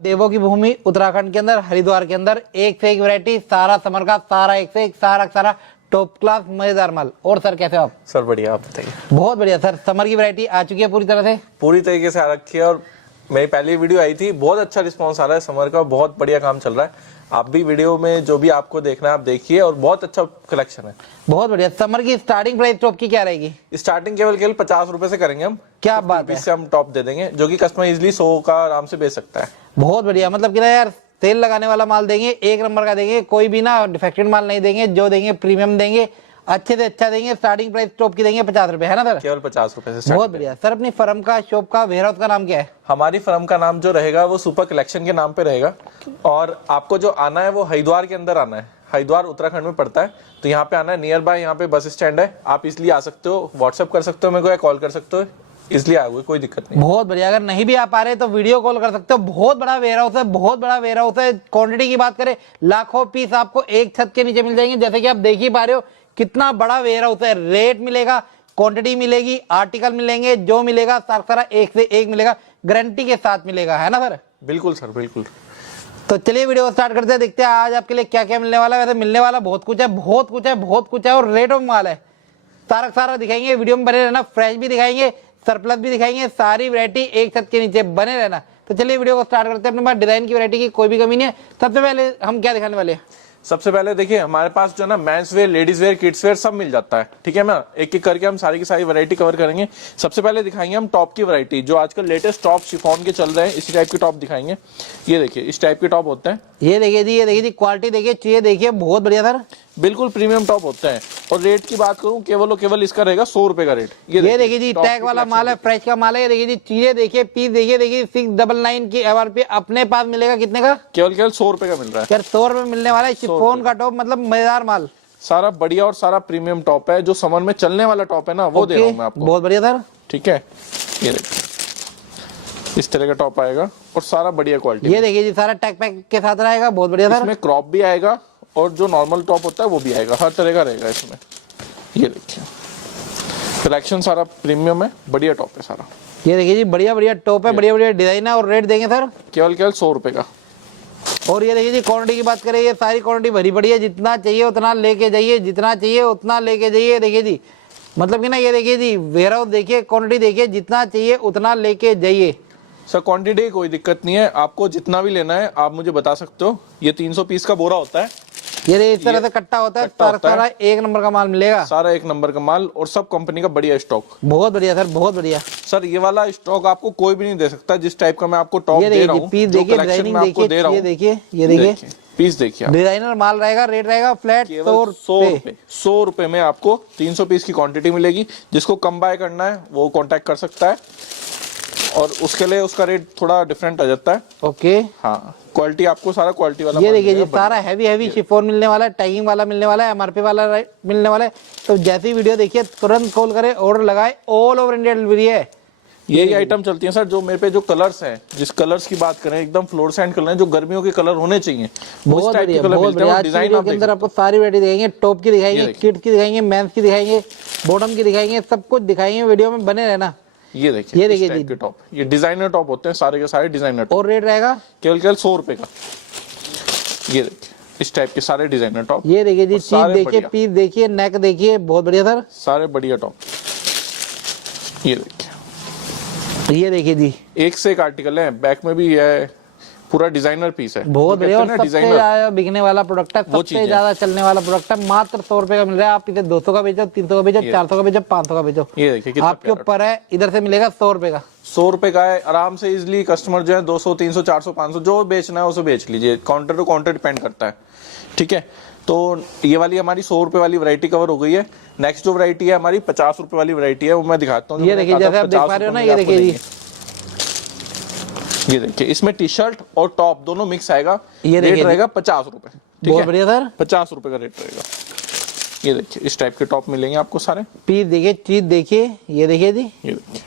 देवों की भूमि उत्तराखंड के अंदर हरिद्वार के अंदर एक से एक वैरायटी, सारा समर का, सारा एक से एक, सारा टॉप क्लास मजेदार माल। और सर कैसे हो आप? सर बढ़िया, आप बताइए। बहुत बढ़िया सर, समर की वैरायटी आ चुकी है पूरी तरीके से आ रखी है और मेरी पहली वीडियो आई थी, बहुत अच्छा रिस्पांस आ रहा है समर का, बहुत बढ़िया काम चल रहा है। आप भी वीडियो में जो भी आपको देखना है आप देखिए और बहुत अच्छा कलेक्शन है। बहुत बढ़िया। समर की स्टार्टिंग प्राइस टॉप की क्या रहेगी? स्टार्टिंग केवल 50 रुपए से करेंगे हम। क्या बात है, इससे हम टॉप दे देंगे जो कि कस्टमर इजिली 100 का आराम से बेच सकता है। बहुत बढ़िया। मतलब कि ना यार, सेल लगाने वाला माल देंगे, एक नंबर का देंगे, कोई भी ना डिफेक्टेड माल नहीं देंगे, जो देंगे प्रीमियम देंगे, अच्छे से अच्छा देंगे। स्टार्टिंग प्राइस टॉप की देंगे 50 रुपए, है ना सर? केवल 50 रुपए से। बहुत बढ़िया। सर अपनी फर्म का, शॉप का, वेयर हाउस का नाम क्या है? हमारी फर्म का नाम जो रहेगा वो सुपर कलेक्शन के नाम पे रहेगा और आपको जो आना है वो हरिद्वार के अंदर आना है। हरिद्वार उत्तराखंड में पड़ता है, तो यहाँ पे आना है। नियर बाय यहाँ पे बस स्टैंड है, आप इसलिए आ सकते हो, व्हाट्सएप कर सकते हो मेरे को या कॉल कर सकते हो, इसलिए आओगे, कोई दिक्कत नहीं। बहुत बढ़िया। अगर नहीं भी आ पा रहे तो वीडियो कॉल कर सकते हो। बहुत बड़ा वेयर हाउस है, बहुत बड़ा वेयर हाउस है। क्वांटिटी की बात करें, लाखों पीस आपको एक छत के नीचे मिल जाएंगे। जैसे कि आप देख ही पा रहे हो कितना बड़ा वेयर हाउस है। रेट मिलेगा, क्वांटिटी मिलेगी, आर्टिकल मिलेंगे, जो मिलेगा सारा एक से एक मिलेगा, गारंटी के साथ मिलेगा, है ना सर? बिल्कुल सर, बिल्कुल। तो चलिए वीडियो स्टार्ट करते हैं, देखते हैं आज आपके लिए क्या क्या मिलने वाला है। वैसे मिलने वाला बहुत कुछ है, बहुत कुछ है, बहुत कुछ है और रेट ऑफ माल है। सारा दिखाएंगे, वीडियो में बने रहना। फ्रेश भी दिखाएंगे, सरप्लस भी दिखाएंगे, सारी वैरायटी एक छत के नीचे बने रहना। तो चलिए वीडियो को स्टार्ट करते हैं। अपने पास डिजाइन की वैरायटी की कोई भी कमी नहीं है। सबसे पहले हम क्या दिखाने वाले हैं? सबसे पहले देखिए हमारे पास जो है ना men's wear, ladies wear, kids where सब मिल जाता है। ठीक है ना, एक एक करके हम सारी की सारी वैरायटी कवर करेंगे। सबसे पहले दिखाएंगे हम टॉप की वैरायटी, जो आजकल लेटेस्ट टॉप शिफॉन के चल रहे हैं, इसी टाइप के टॉप दिखाएंगे। ये देखिए इस टाइप के टॉप होते हैं। ये देखिए जी, ये देखिए जी, क्वालिटी देखिए, चीजें देखिए, बहुत बढ़िया सर, बिल्कुल प्रीमियम टॉप होते हैं। और रेट की बात करूं केवल और केवल इसका रहेगा 100 रुपए का रेट। ये देखिए जी, टैग वाला माल है, फ्रेश का माल है। ये देखिए जी, चीजें देखिए, पीस देखिए, 699 की MRP अपने पास मिलेगा। कितने का? केवल 100 रुपए का मिल रहा है यार। 100 रुपए मिलने वाला है शिफॉन का टॉप, मतलब मजेदार माल, सारा बढ़िया और सारा प्रीमियम टॉप है। जो समर में चलने वाला टॉप है ना, वो दे रहा हूं मैं आपको। बहुत बढ़िया सर। ठीक है, ये देखिए इस तरह का टॉप आएगा और सारा बढ़िया क्वालिटी। ये देखिए जी, सारा टैग पैक के साथ रहेगा, बहुत बढ़िया सर। इसमें क्रॉप भी आएगा और जो नॉर्मल टॉप होता है वो भी आएगा, हर तरह का रहेगा इसमें। ये देखिए कलेक्शन सारा प्रीमियम है, बढ़िया टॉप है सारा। ये देखिए जी, बढ़िया बढ़िया टॉप है, बढ़िया बढ़िया डिजाइन है। और रेट देंगे सर? केवल 100 रुपए का। और ये देखिए जी, क्वांटिटी की बात करें, ये सारी क्वांटिटी भरी पड़ी है। जितना चाहिए उतना लेके जाइए, जितना चाहिए उतना लेके जाइए। देखिए जी, मतलब कि ना, ये देखिए जी, वेयर हाउस देखिए, क्वांटिटी देखिए, जितना चाहिए उतना लेके जाइए। सर क्वांटिटी की कोई दिक्कत नहीं है, आपको जितना भी लेना है आप मुझे बता सकते हो। ये 300 पीस का बोरा होता है। ये इस तरह से कट्टा होता है, सारा एक नंबर का माल मिलेगा, सारा एक नंबर का माल और सब कंपनी का बढ़िया स्टॉक। बहुत बढ़िया सर, बहुत बढ़िया। सर ये वाला स्टॉक आपको कोई भी नहीं दे सकता, जिस टाइप का मैं आपको टॉप दे रहा हूँ, पीस देखिए, डिजाइनिंग देखिए, ये देखिए, ये देखिए पीस देखिए, डिजाइनर माल रहेगा। रेट रहेगा फ्लैट 100 रुपए में आपको 300 पीस की क्वांटिटी मिलेगी। जिसको कम बाय करना है वो कांटेक्ट कर सकता है और उसके लिए उसका रेट थोड़ा डिफरेंट आ जाता है। ओके, हाँ, क्वालिटी आपको सारा क्वालिटी वाला। ये देखिए जी, सारा हैवी शिफॉन मिलने वाला है, टैगिंग वाला मिलने वाला है, MRP वाला मिलने वाला है। तो जैसी वीडियो देखिए तुरंत कॉल करें, ऑर्डर लगाए, ऑल ओवर इंडिया डिलीवरी है। यही आइटम चलती है सर। जो मेरे पे जो कलर्स हैं, जिस कलर्स की बात करें, एकदम फ्लोरेसेंट कलर हैं, जो गर्मियों के कलर होने चाहिए, बहुत बढ़िया, बहुत बढ़िया। डिजाइन के अंदर आपको सारी वैरायटी दिखाएंगे, टॉप की दिखाएंगे, किड्स की दिखाएंगे, मेंस की दिखाएंगे, बॉटम की दिखाएंगे, सब कुछ दिखाएंगे। वीडियो में बने रहना। ये देखिए जी टॉप, ये डिजाइनर टॉप होते हैं, सारे के सारे डिजाइनर टॉप। और रेट रहेगा केवल 100 रुपए का। ये देखिए इस टाइप के सारे डिजाइनर टॉप। ये देखिए जी, चीज देखिए, पीस देखिए, नेक देखिए, बहुत बढ़िया सर, सारे बढ़िया टॉप। ये देखिए, ये देखिए जी, एक से एक आर्टिकल है, बैक में भी है, पूरा डिजाइनर पीस है, बहुत बढ़िया। और सबसे ज्यादा बिकने वाला प्रोडक्ट है, सबसे ज्यादा चलने वाला प्रोडक्ट है। मात्र 100 रुपए का मिल रहा है। आप इसे 200 का बेचो, 300 का बेचो, 400 का बेचो, 500 का बेचो, ये देखिए आपके ऊपर है। इधर से मिलेगा 100 रुपए का। 100 रुपए का है, आराम से इजिली कस्टमर जो है 200, 300, 400, 500 जो बेचना है उसे बेच लीजिए। काउंटर टू काउंटर डिपेंड करता है। ठीक है, तो ये वाली हमारी 100 रुपए वाली वैरायटी कवर हो गई है। नेक्स्ट जो वैरायटी है हमारी 50 रुपए वाली वैरायटी है, वो मैं दिखाता हूँ। ये देखिए, जैसे आप देख पा रहे हो ना, ये देखिए जी, ये देखिए इसमें टी शर्ट और टॉप दोनों मिक्स आएगा। ये रेट रहेगा 50 रुपए। बहुत बढ़िया सर, 50 रुपए का रेट रहेगा। ये देखिए इस टाइप के टॉप मिलेंगे आपको सारे। पीस देखिए, चीज देखिए, ये देखिए जी, ये देखिए।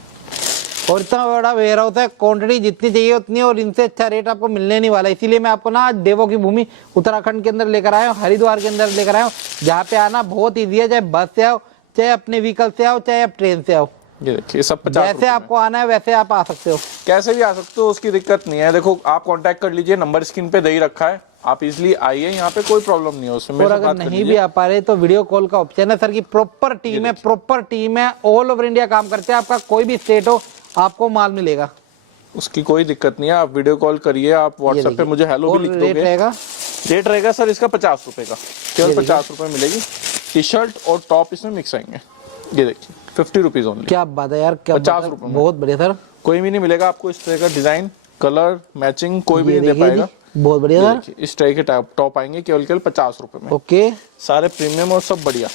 और इतना बड़ा वेयर हाउस है, क्वांटिटी जितनी चाहिए उतनी, और इनसे अच्छा रेट आपको मिलने नहीं वाला। इसीलिए मैं आपको ना देवों की भूमि उत्तराखंड के अंदर लेकर आया हूँ, हरिद्वार के अंदर लेकर आया हूँ, जहाँ पे आना बहुत ईजी है। चाहे बस से आओ, चाहे अपने व्हीकल से आओ, चाहे आप ट्रेन से आओ। ये देखिए सब 50 जैसे आपको आना है वैसे आप आ सकते हो। कैसे भी आ सकते हो, उसकी दिक्कत नहीं है। देखो आप कांटेक्ट कर लीजिए, नंबर स्क्रीन पे दे ही रखा है, आप इजीली आइए, यहाँ पे कोई प्रॉब्लम नहीं है उसमें। और मेरे से अगर बात कर नहीं भी लीजिए। आ पा रहे तो वीडियो कॉल का ऑप्शन है सर की प्रॉपर टीम है, प्रॉपर टीम है, ऑल ओवर इंडिया काम करते हैं। आपका कोई भी स्टेट हो आपको माल मिलेगा, उसकी कोई दिक्कत नहीं है। आप वीडियो कॉल करिए, आप व्हाट्सएप पे मुझे हेलो भी लिख रेट दोगे। रहेगा, रेट रहेगा सर इसका 50 रुपए का, केवल 50 रुपए मिलेगी। टी शर्ट और टॉप इसमें मिक्स आएंगे। ये देखिए 50 रुपीज ओनली। क्या बात है यार, क्या 50 रुपए में बहुत बढ़िया सर। कोई भी नहीं मिलेगा आपको इस तरह का डिजाइन, कलर मैचिंग कोई भी ये नहीं दे देखिए पाएगा। जी, बहुत बढ़िया सर। देखिए इस तरह के टॉप आएंगे केवल 50 रुपए में। ओके, सारे प्रीमियम और सब बढ़िया।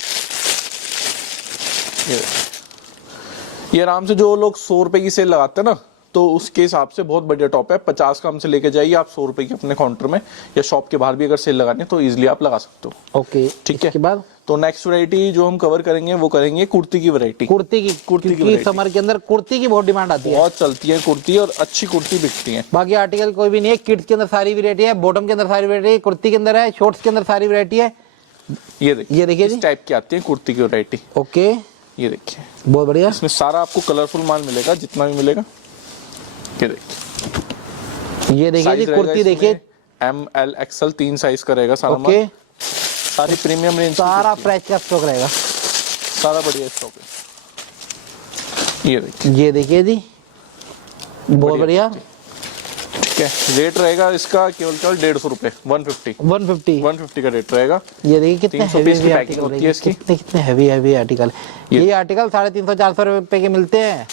ये आराम से जो लोग 100 रुपए की सेल लगाते हैं ना, तो उसके हिसाब से बहुत बढ़िया टॉप है। 50 का हमसे लेके जाइए आप 100 रुपए की अपने काउंटर में, या शॉप के बाहर भी अगर सेल लगानी है तो इजीली आप लगा सकते हो। ओके, ठीक है। इसके बाद तो नेक्स्ट वैरायटी जो हम कवर करेंगे वो करेंगे कुर्ती की वैरायटी। कुर्ती की क्योंकि समर के अंदर कुर्ती की बहुत डिमांड आती है, बहुत चलती है कुर्ती, और अच्छी कुर्ती बिकती है। बाकी आर्टिकल कोई भी नहीं है। किड्स के अंदर सारी वैरायटी है, बॉटम के अंदर सारी वैरायटी है, कुर्ती के अंदर है, शॉर्ट्स के अंदर सारी वैरायटी है। ये देखिए इस जी, टाइप की आती है कुर्ती की वैरायटी। ओके, ये देखिए बहुत बढ़िया। इसमें सारा आपको कलरफुल माल मिलेगा, जितना भी मिलेगा। ये देखिए ये देखिए जी, कुर्ती देखिए, ML XL 3 साइज का रहेगा सारा ओके, माल। सारी प्रीमियम रेंज, सारा फ्रेश का स्टॉक रहेगा, सारा बढ़िया स्टॉक है। ये देखिए जी, बहुत बढ़िया। ठीक है, रेट रहेगा इसका केवल 150 रुपए, 150 का रेट रहेगा। ये देखिए कितने 300 हेवी पीस की हेवी पैकिंग आर्टिकल होती है रहेंगे, इसकी। कितने हेवी आर्टिकल। ये आर्टिकल 350-400 रुपए के मिलते हैं,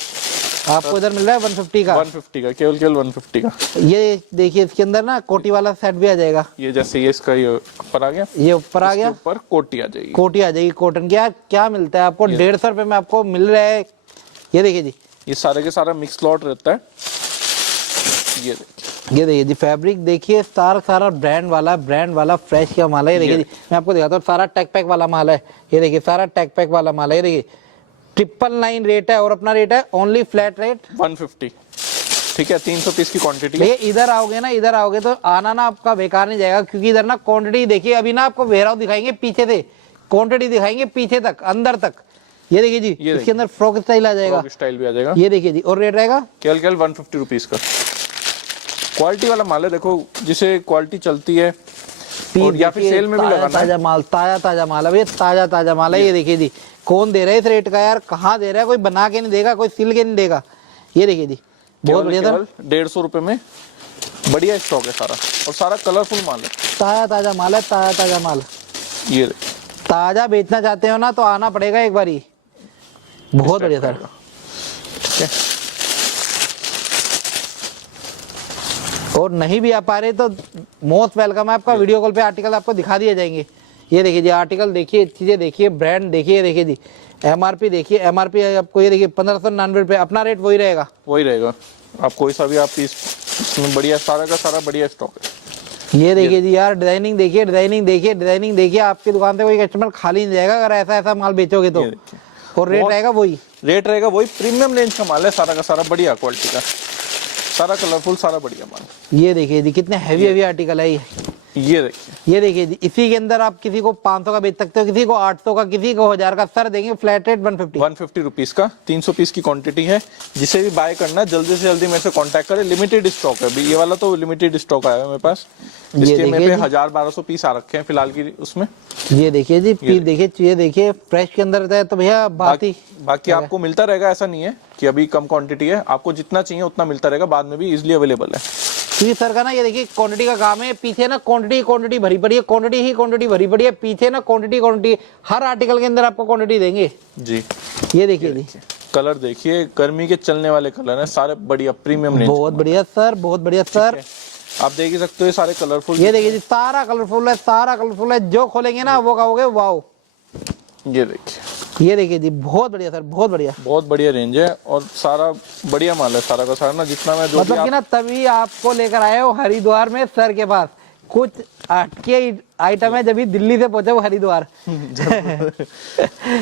आपको इधर मिल रहा है 150 का। 150 का, केवल 150 का। ये देखिए इसके अंदर ना कोटी वाला सेट भी आ जाएगा। ये जैसे ये इसका ये ऊपर आ गया, ये ऊपर आ गया, ऊपर कोटी आ जाएगी। कोटी आ जाएगी कॉटन की। यार क्या मिलता है आपको, 150 रुपए में आपको मिल रहा है। ये देखिए जी, ये सारे के सारा मिक्स लॉट रहता है। ये देखिए जी, फैब्रिक देखिए, सारा ब्रांड वाला फ्रेश का माल है। ये देखिए जी, मैं आपको दिखाता हूँ, सारा टैग पैक वाला माल है। ये देखिए सारा टैग पैक वाला माल है। ये देखिए 999 रेट है, और अपना रेट है ओनली फ्लैट रेट 150। ठीक है, 300 पीस की क्वांटिटी। देखिए इधर आओगे तो आना ना आपका बेकार नहीं जाएगा, क्योंकि इधर ना क्वांटिटी देखिए। अभी ना आपको वेयरहाउस दिखाएंगे पीछे से, क्वांटिटी दिखाएंगे पीछे तक, अंदर तक। ये देखिए जी, इसके अंदर फ्रॉक स्टाइल आ जाएगा, स्टाइल भी आ जाएगा। ये देखिए जी, और रेट रहेगा केवल 150 रुपीज का। क्वालिटी वाला माल है, देखो जिसे क्वालिटी चलती है, और या फिर सेल में भी लगाना है। ताजा माल, ताजा माल है भैया, ताजा माल है। ये देखिए जी, कौन दे रहा है इस रेट का यार, कहाँ दे रहा है, कोई बना के नहीं देगा, कोई सिल के नहीं देगा। ये देखिए जी, बहुत बढ़िया सर, 150 रुपए में बढ़िया स्टॉक है सारा, और सारा कलरफुल माल है। ताजा माल है, ताजा माल। ये ताजा बेचना चाहते हो ना तो आना पड़ेगा एक बारी। बहुत बढ़िया सर। ठीक है, और नहीं भी आ पा रहे तो मोस्ट वेलकम है आपका, वीडियो कॉल पे आर्टिकल आपको दिखा दिए जाएंगे। ये देखिए जी, आर्टिकल देखिए, चीजें देखिए, ब्रांड देखिए। देखिए जी, MRP देखिए, MRP आपको ये देखिए 1599 रुपए, अपना रेट वही रहेगा। आप कोई सा भी आप पीस, इसमें बढ़िया सारा का सारा बढ़िया स्टॉक है। ये देखिए जी यार, डिजाइनिंग देखिए, आपकी दुकान से कोई कस्टमर खाली नहीं जाएगा अगर ऐसा माल बेचोगे तो। और रेट रहेगा वही, प्रीमियम रेंज का माल है सारा का सारा, बढ़िया क्वालिटी का, सारा कलरफुल, सारा बढ़िया माल। ये देखिए जी, कितने हेवी आर्टिकल है ये देखिए जी, इसी के अंदर आप किसी को 500 का बेच सकते हो, किसी को 800 का, किसी को 1000 का। सर देंगे फ्लैट रेट 150 रुपीज का। 300 पीस की क्वांटिटी है। जिसे भी बाय करना है जल्दी से जल्दी मेरे से कांटेक्ट करें। लिमिटेड स्टॉक है अभी, ये वाला तो लिमिटेड स्टॉक आया है मेरे पास, जिसके मेरे पे 1000-1200 पीस आ रखे हैं फिलहाल की उसमें। ये देखिए जी, पीस देखिए, ये देखिए फ्रेश के अंदर है तो भैया बाकी आपको मिलता रहेगा, ऐसा नहीं है कि अभी कम क्वांटिटी है, आपको जितना चाहिए उतना मिलता रहेगा, बाद में भी इजिली अवेलेबल है। क्योंकि सर का ना ये देखिए क्वांटिटी का काम है, पीछे ना क्वांटिटी भरी पड़ी है, क्वांटिटी भरी पड़ी है, पीछे ना क्वांटिटी, हर आर्टिकल के अंदर आपको क्वांटिटी देंगे जी। ये देखिए जी, कलर देखिए, गर्मी के चलने वाले कलर हैं सारे, बढ़िया प्रीमियम रेंज। बहुत बढ़िया सर, आप देख ही सकते हो, ये सारे कलरफुल। ये देखिए जी, सारा कलरफुल है, जो खोलेंगे ना वो कहोगे वाओ। ये देखिए जी, बहुत बढ़िया सर, बहुत बढ़िया रेंज है, और सारा बढ़िया माल है सारा का सारा ना, जितना मैं जो मतलब कि ना तभी आपको लेकर आए हो हरिद्वार में सर के पास। कुछ अटके आइटम है जब भी दिल्ली से पहुंचे वो हरिद्वार।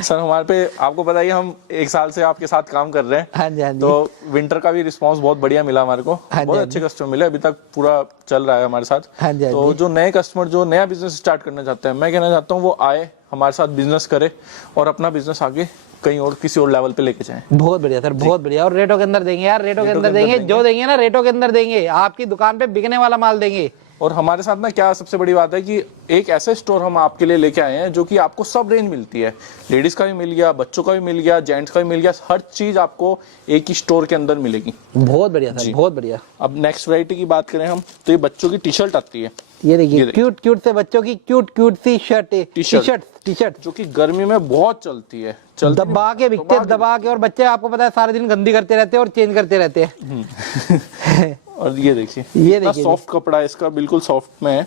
सर हमारे पे आपको पता है, हम 1 साल से आपके साथ काम कर रहे हैं। हाँ जी, तो विंटर का भी रिस्पांस बहुत बढ़िया मिला हमारे को, बहुत अच्छे कस्टमर मिले, अभी तक पूरा चल रहा है हमारे साथ। तो जो नए कस्टमर जो नया बिजनेस स्टार्ट करना चाहते हैं, मैं कहना चाहता हूँ वो आए, हमारे साथ बिजनेस करे और अपना बिजनेस आगे कहीं और किसी और लेवल पे लेके जाएं। बहुत बढ़िया सर, बहुत बढ़िया। और रेटों के अंदर देंगे यार, रेटों के अंदर देंगे, जो देंगे ना रेटों के अंदर देंगे, आपकी दुकान पे बिकने वाला माल देंगे। और हमारे साथ ना क्या सबसे बड़ी बात है कि एक ऐसे स्टोर हम आपके लिए लेके आए हैं जो कि आपको सब रेंज मिलती है, लेडीज का भी मिल गया, बच्चों का भी मिल गया, जेंट्स का भी मिल गया, हर चीज आपको एक ही स्टोर के अंदर मिलेगी। बहुत बढ़िया सर, बहुत बढ़िया। अब नेक्स्ट वैरायटी की बात करें हम, तो ये बच्चों की टी शर्ट आती है। ये देखिए क्यूट क्यूट से बच्चों की क्यूट क्यूट सी शर्ट, टी शर्ट जो कि गर्मी में बहुत चलती है, दबा के बिकते हैं, दबा के। और बच्चे आपको पता है सारे दिन गंदी करते रहते हैं और चेंज करते रहते हैं। और ये देखिए, ये देखिए सॉफ्ट कपड़ा है इसका, बिल्कुल सॉफ्ट में है,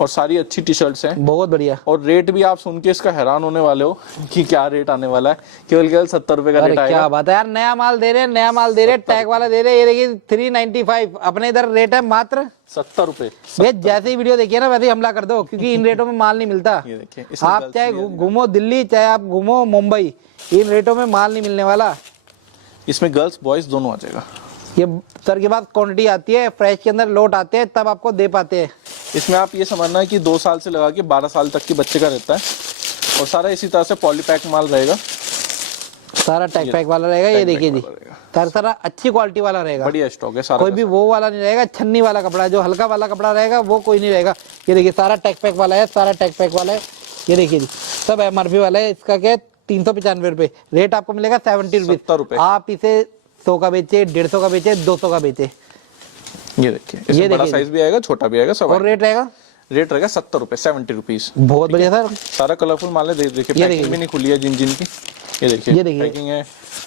और सारी अच्छी टी शर्ट्स हैं। बहुत बढ़िया। और रेट भी आप सुन के इसका हैरान होने वाले हो कि क्या रेट आने वाला है। केवल 70 रुपए का रेट आएगा। क्या बात है यार, नया माल दे रहे हैं, नया माल दे रहे हैं, टैग वाला दे रहे हैं। ये देखिए 395, अपने इधर रेट है मात्र 70 रुपए। ये जैसे ही वीडियो देखिए ना वैसे ही हमला कर दो, क्योंकि इन रेटों में माल नहीं मिलता। ये देखिए, आप चाहे घूमो दिल्ली, चाहे आप घूमो मुंबई, इन रेटों में माल नहीं मिलने वाला। इसमें गर्ल्स बॉयज दोनों आ जाएगा। ये सर के पास क्वांटिटी आती है, फ्रेश के अंदर लोट आते हैं, तब आपको दे पाते हैं। इसमें आप ये समझना है कि 2 साल से लगा के 12 साल तक के बच्चे का रहता है, और सारा इसी तरह से पॉलीपैक माल रहेगा, सारा टैग पैक वाला रहेगा। ये देखिए जी, सारा अच्छी क्वालिटी वाला रहेगा, बढ़िया स्टॉक है सारा। कोई भी वो वाला नहीं रहेगा, छन्नी वाला कपड़ा, जो हल्का वाला कपड़ा रहेगा वो कोई नहीं रहेगा। ये देखिए सारा टैग पैक वाला है, सारा टैग पैक वाला है। ये देखिए जी, सब MRP वाला है। इसका क्या है 395 रुपए, रेट आपको मिलेगा 70 रुपए। आप इसे 100 का बेचे, 150 का बेचे, 200 का बेचे। ये देखिए, इसमें बड़ा साइज भी आएगा, छोटा भी आएगा, सब। और रेट रहेगा 70 रुपए, 70 रुपीज। बहुत बढ़िया सर, सारा कलरफुल माल है। देखिए पैकिंग भी नहीं खुली है जिन की। ये देखिए पैकिंग है,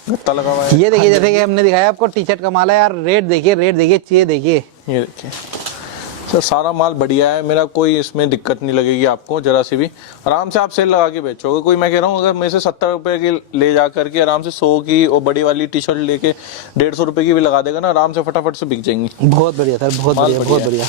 गत्ता लगा हुआ है। ये देखिए जैसे कि हमने दिखाया आपको टी शर्ट का माल है यार। रेट देखिए, रेट देखिए, चाहिए देखिए। ये देखिए सर, सारा माल बढ़िया है, मेरा कोई इसमें दिक्कत नहीं लगेगी आपको जरा सी भी। आराम से आप सेल लगा के बेचोगे। कोई मैं कह रहा हूँ अगर मेरे से 70 रुपए की ले जा करके आराम से 100 की और बड़ी वाली टी शर्ट लेके 150 रुपए की भी लगा देगा ना, आराम से फटाफट से बिक जाएंगी। बहुत बढ़िया सर, बहुत बढ़िया, बहुत बढ़िया।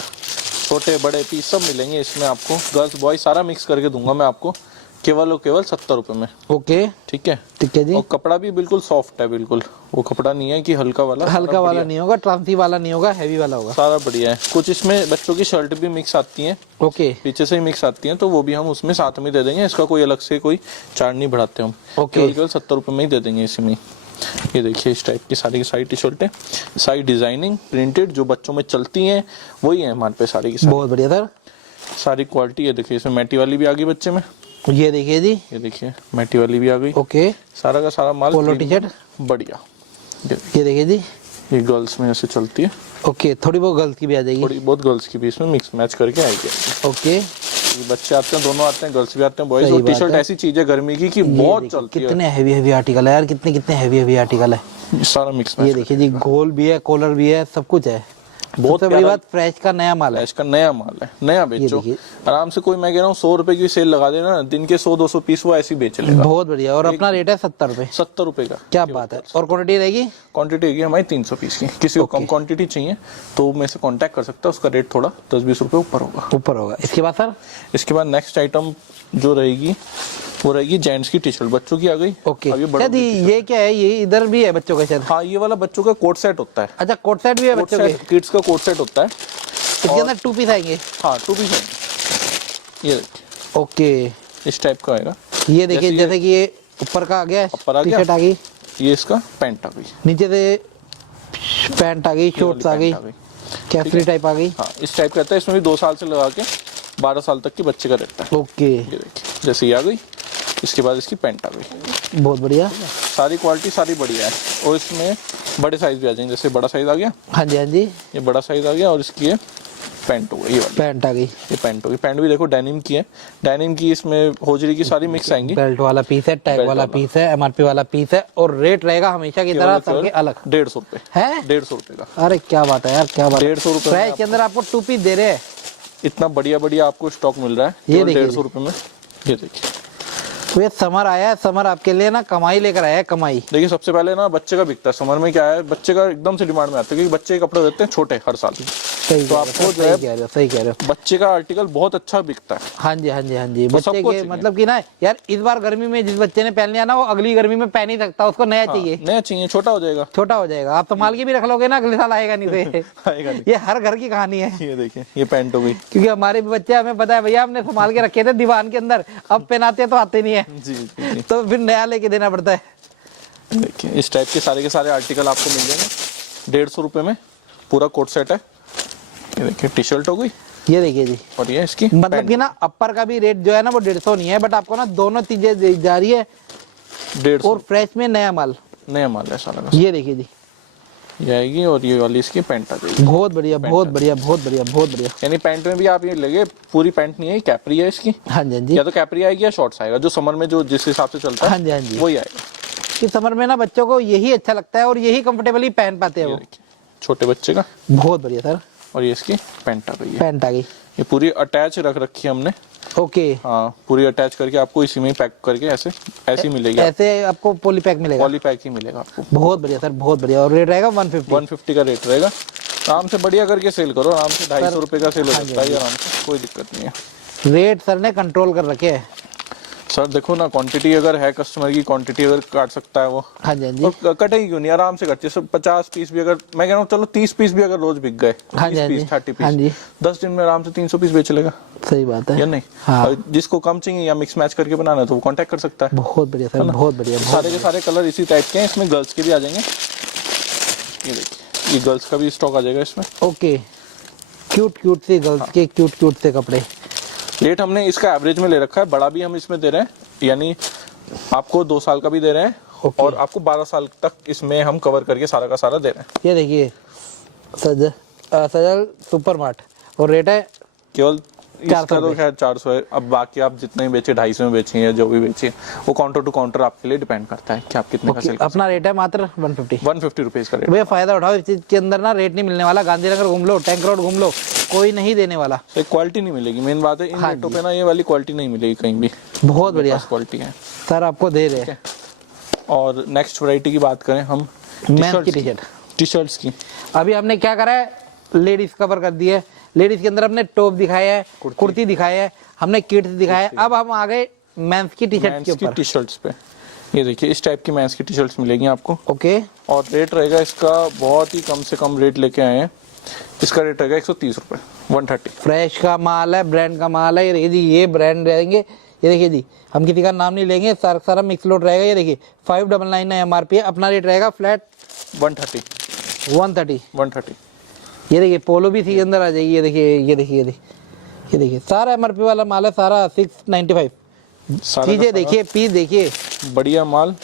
छोटे बड़े पीस सब मिलेंगे इसमें आपको, गर्ल्स बॉय सारा मिक्स करके दूंगा मैं आपको, केवल और केवल 70 रुपए में। ओके, ठीक है, ठीक है जी। और कपड़ा भी बिल्कुल सॉफ्ट है, बिल्कुल वो कपड़ा नहीं है कि हल्का वाला नहीं होगा, ट्रांसी वाला नहीं होगा, हैवी वाला होगा। सारा बढ़िया है। कुछ इसमें बच्चों की शर्ट भी मिक्स आती हैं, ओके, पीछे से ही मिक्स आती हैं, तो वो भी हम उसमें साथ में दे देंगे। इसका कोई अलग से कोई चार्ज नहीं बढ़ाते हम, ओके, केवल 70 रुपए में ही दे देंगे इसमें। ये देखिए इस टाइप की सारी टी शर्टें, सारी डिजाइनिंग प्रिंटेड जो बच्चों में चलती हैं वही है हमारे पे सारी की सारी। बहुत बढ़िया सर, सारी क्वालिटी। ये देखिए इसमें मैटी वाली भी आ गई बच्चे में। ये देखिए जी, ये देखिए मैटी वाली भी आ गई। ओके, सारा का सारा माल पोलो टी शर्ट बढ़िया। ये देखिए जी, ये गर्ल्स में ऐसे चलती है। ओके, थोड़ी बहुत गर्ल्स की भी आ जाएगी, थोड़ी बहुत गर्ल्स की भी इसमें मिक्स मैच करके आएगी। ओके, बच्चे आते हैं, दोनों आते हैं, गर्ल्स भी आते हैं, बॉयज। और टी शर्ट ऐसी चीज है गर्मी की कि बहुत चलती है। कितने हैवी हैवी आर्टिकल है यार, कितने हैवी आर्टिकल है। सारा मिक्स। ये देखिए जी, गोल भी है, कॉलर भी है, सब कुछ है। बहुत बड़ी बात, फ्रेश का नया माल है, फ्रेश का नया माल है, नया बेचो आराम से। कोई मैं कह रहा हूँ 100 रुपए की सेल लगा देना ना, दिन के 100-200 पीस वो ऐसे ही बेच लेगा। बहुत बढ़िया। और अपना रेट है 70 रुपए, 70 रुपए का। क्या बात है। और क्वांटिटी रहेगी? क्वांटिटी रहेगी हमारी 300 पीस की। किसी को कम क्वांटिटी चाहिए तो मेरे से कांटेक्ट कर सकता है, उसका रेट थोड़ा 10-20 रुपए ऊपर होगा। इसके बाद सर, इसके बाद नेक्स्ट आइटम जो रहेगी वो रहेगी जेंट्स की टी शर्ट, बच्चों की आ गई। ओके, ये क्या है? ये इधर भी है बच्चों का शायद। हाँ, ये वाला बच्चों का कोट सेट होता है। अच्छा, कोट सेट भी है बच्चों के? किड्स का कोट सेट होता है। इसके अंदर 2 पीस आएंगे? हाँ, 2 पीस आएंगे। ये देखिए, ओके, इस टाइप का आएगा। ये देखिए जैसे कि ये ऊपर का आ गया, टी शर्ट आ गई, ये इसका पैंट आ गई, नीचे से पैंट आ गई, शॉर्ट्स आ गई, कैफरी टाइप आ गई। हाँ, इस टाइप का रहता है। इसमें भी 2 साल से लगा के 12 साल तक के बच्चे का रहता है। ओके, ये देखिए जैसे ये आ गई, इसके बाद इसकी पैंट आ गई। बहुत बढ़िया, सारी क्वालिटी सारी बढ़िया है। और इसमें बड़े साइज भी आ जाएंगे, जैसे बड़ा साइज आ गया। हाँ जी, हाँ जी, ये बड़ा साइज आ गया। और इसकी ये पैंट हो गई, ये वाली पैंट आ गई, ये पैंट होगी। पैंट भी देखो डेनिम की है, डेनिम की, इसमें होजरी की सारी मिक्स आएंगी। बेल्ट वाला पीस है, टैग वाला पीस है, MRP वाला पीस है। और रेट रहेगा हमेशा की तरह सबके अलग, 150 रुपए है। 150 रुपए का। अरे क्या बात है यार, क्या बात है। 150 रुपए प्राइस के अंदर आपको 2 पीस दे रहे हैं। इतना बढ़िया बढ़िया आपको स्टॉक मिल रहा है, ये 150 रुपए में। ये देखिए, तो ये समर आया है, समर आपके लिए ना कमाई लेकर आया है, कमाई। देखिए सबसे पहले ना बच्चे का बिकता है समर में। क्या है, बच्चे का एकदम से डिमांड में आता है, क्योंकि बच्चे के कपड़े देते हैं छोटे हर साल। सही, तो आपको जो है सही कह रहे हो, बच्चे का आर्टिकल बहुत अच्छा बिकता है। हाँ जी, हाँ जी, हाँ जी। बच्चे के मतलब कि ना यार, इस बार गर्मी में जिस बच्चे ने पहन लिया ना, वो अगली गर्मी में पहन नहीं सकता, उसको नया चाहिए। नया चाहिए, छोटा हो जाएगा, छोटा हो जाएगा। आप संभाल के भी रख लोगे ना, अगले साल आएगा नहीं से। आएगा नहीं। ये हर घर की कहानी है। ये देखिए, ये पैंट हो गई। क्योंकि हमारे भी बच्चे, हमें पता है भैया, हमने संभाल के रखे थे दीवान के अंदर, अब पहनाते तो आते नहीं है, जी। तो फिर नया लेके देना पड़ता है। देखिए इस टाइप के सारे आर्टिकल आपको मिल जाएंगे 150 रुपए में। पूरा कोट सेट है। ये देखिए टी शर्ट हो गई, ये देखिए जी, और ये इसकी मतलब कि ना अपर का भी रेट जो है ना वो 150 नहीं है, बट आपको ना दोनों चीजें दी जा रही है 150 और फ्रेश में नया माल। नया माल है सारा का। ये देखिए जी, ये आएगी और ये वाली इसकी पैंट आ जाएगी। बहुत बढ़िया बहुत बढ़िया बहुत बढ़िया बहुत बढ़िया। यानी पैंट में भी आप ये लगे पूरी पैंट नहीं है, कैपरी है इसकी। हाँ जी हाँ जी, या तो कैपरी आएगी या शॉर्ट्स आएगा, जो समर में जो जिस हिसाब से चलता है हाँ जी हाँ जी, वही आएगा। कि समर में ना बच्चों को यही अच्छा लगता है और यही कंफर्टेबली पहन पाते हैं ये वो। देखिए छोटे बच्चे का, बहुत बढ़िया सर। और ये इसकी पैंट आ गई है। पैंट आ गई, ये पूरी अटैच रख रखी है हमने। ओके। हाँ पूरी अटैच करके आपको इसी में पैक करके ऐसे ऐसी मिलेगी। ऐसे आपको पॉली पैक मिलेगा। पॉली पैक ही मिलेगा आपको। बहुत बढ़िया सर, बहुत बढ़िया। और रेट रहेगा 150। 150 का रेट रहेगा। आराम से बढ़िया करके सेल करो, आराम से 250 रुपए का सेल हो सकता है आराम से, कोई दिक्कत नहीं है। रेट सर ने कंट्रोल कर रखे है सर देखो ना, क्वांटिटी अगर है कस्टमर की, क्वांटिटी अगर काट सकता है वो, हाँ जी हाँ जी, और कटेगी क्यों नहीं, आराम से कटती है। सब 50 पीस भी अगर, मैं कह रहा हूँ चलो 30 पीस भी अगर रोज बिक गए, हाँ जी, 30 पीस 30 हाँ जी, पीस 10 दिन में आराम से 300 पीस बेच लेगा। सही बात है या नहीं? हाँ। और जिसको कम चाहिए या मिक्स मैच करके बनाना है तो वो कांटेक्ट कर सकता है। बहुत बढ़िया सर, बहुत बढ़िया। सारे के सारे कलर इसी टाइप के हैं। इसमें गर्ल्स के भी आ जाएंगे। ये देखिए ये गर्ल्स का भी स्टॉक आ जाएगा इसमें। ओके, क्यूट क्यूट से गर्ल्स के क्यूट क्यूट से कपड़े। रेट हमने इसका एवरेज में ले रखा है, बड़ा भी हम इसमें दे रहे हैं, यानी आपको 2 साल का भी दे रहे हैं ओके। और आपको 12 साल तक इसमें हम कवर करके सारा का सारा दे रहे हैं। ये देखिए सजल सुपर मार्ट, और रेट है केवल 400 इसका तो खैर 400 है। अब बाकी आप जितने बेचे 250 में बेचिए या जो भी बेचिए, वो काउंटर टू काउंटर आपके लिए डिपेंड करता है कि आप कितने का ओके। सेल। अपना रेट है मात्र 150। 150 रुपीज का रेट। भैया फायदा उठाओ, इस चीज के अंदर ना रेट नहीं मिलने वाला। गांधीनगर घूम लो, टैंक रोड घूम लो, कोई नहीं देने वाला। तो क्वालिटी नहीं मिलेगी, मेन बात है इन हाँ रेटों पे ना, ये वाली क्वालिटी नहीं मिलेगी कहीं भी। बहुत बढ़िया क्वालिटी है सर, आपको दे रहे हैं। और नेक्स्ट वैरायटी की बात करें हम, मेंस की टी-शर्ट। टी शर्ट्स की। अभी हमने क्या करा है, लेडीज कवर कर दी है। लेडीज के अंदर हमने टॉप दिखाया है, कुर्ती दिखाया है, हमने किड्स दिखाया है। अब हम आ गए मेंस की टी शर्ट के ऊपर। टी शर्ट्स पे ये देखिए इस टाइप की मेंस की टी शर्ट्स मिलेगी आपको। ओके। और रेट रहेगा इसका बहुत ही कम से कम रेट लेके आए हैं। इसका रेट रहेगा 130 रुपए, 130। फ्रेश का माल है, ब्रांड का माल है। ये देखिए जी, ये ब्रांड रहेंगे। ये देखिए जी, हम किसी का नाम नहीं लेंगे, सारा सारा मिक्स लोड रहेगा। ये देखिए 599 है MRP। अपना रेट रहेगा फ्लैट 130। 130। ये देखिए पोलो भी इसी के अंदर आ जाएगी। ये देखिए ये देखिए ये देखिए सारा MRP वाला माल है, सारा 695। चीजें देखिए, पीस देखिए, बढ़िया माल,